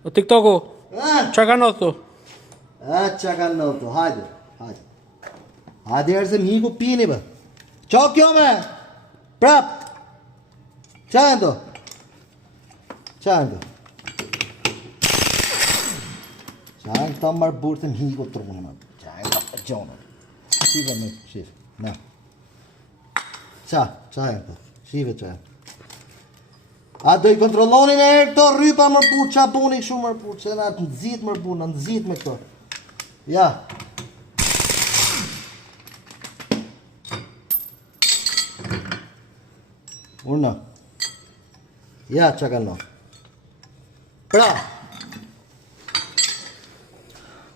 O TikToku, qa ka në këtu? Qa ka në këtu, hajde. Hajde erë se mhiku pini bë. Qa kjo me? Prap. Qa e ndo? Qa e ndo? Qa e këta marë burë të mhiku të trunë më. Qa e këta për gjonë. Shive me, shive. Ne. Qa e këta? Shive qa e. A do i kontrollonin e herë këto rrypa më burë, qa puni shumë më burë, që na të nëzit më burë, në nëzit me këto. Ja. Urna. Ja, qa ka në. Pra.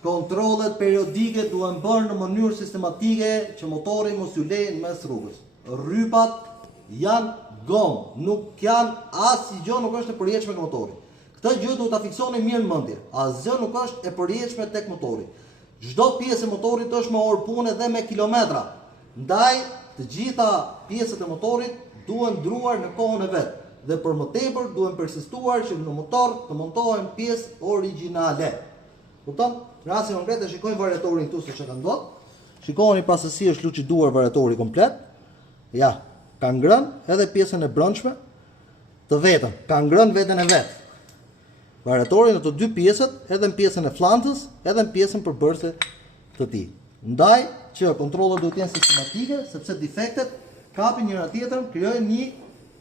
Kontrollet periodike duhen bërë në mënyrë sistematike që motori mos ju lejnë mes rrugës. Rrypat janë gomë, nuk janë asë gjë nuk është e përjetshme tek motori. Këtë gjë duhet ta fiksoni mirë në mendje. Asgjë nuk është e përjetshme tek motori. Çdo pjesë e motorit është me orë pune dhe me kilometra. Ndaj, të gjitha pjesët e motorit duhen ndruar në kohën e vet. Dhe për më tepër duhen persistuar që në motor të montohen pjesë origjinale. Kupton? Në rastin konkret e shikojmë variatorin këtu se çka ka ndodhur. Shikoni pra se si është luçiduar variatori komplet. Ja, ka ngrënë edhe pjesën e brendshme të vetën, ka ngrënë veten e vet. Variatori në të dy pjesët, edhe në pjesën e fllantës, edhe në pjesën përbërëse të tij. Ndaj që kontrollet duhet të jenë sistematike, sepse defektet kapin njëra tjetrën, krijojnë një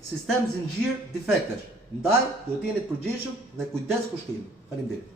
sistem zinxhir defektesh. Ndaj duhet të jeni të përgjigjshëm dhe kujdes kur shkimi. Faleminderit.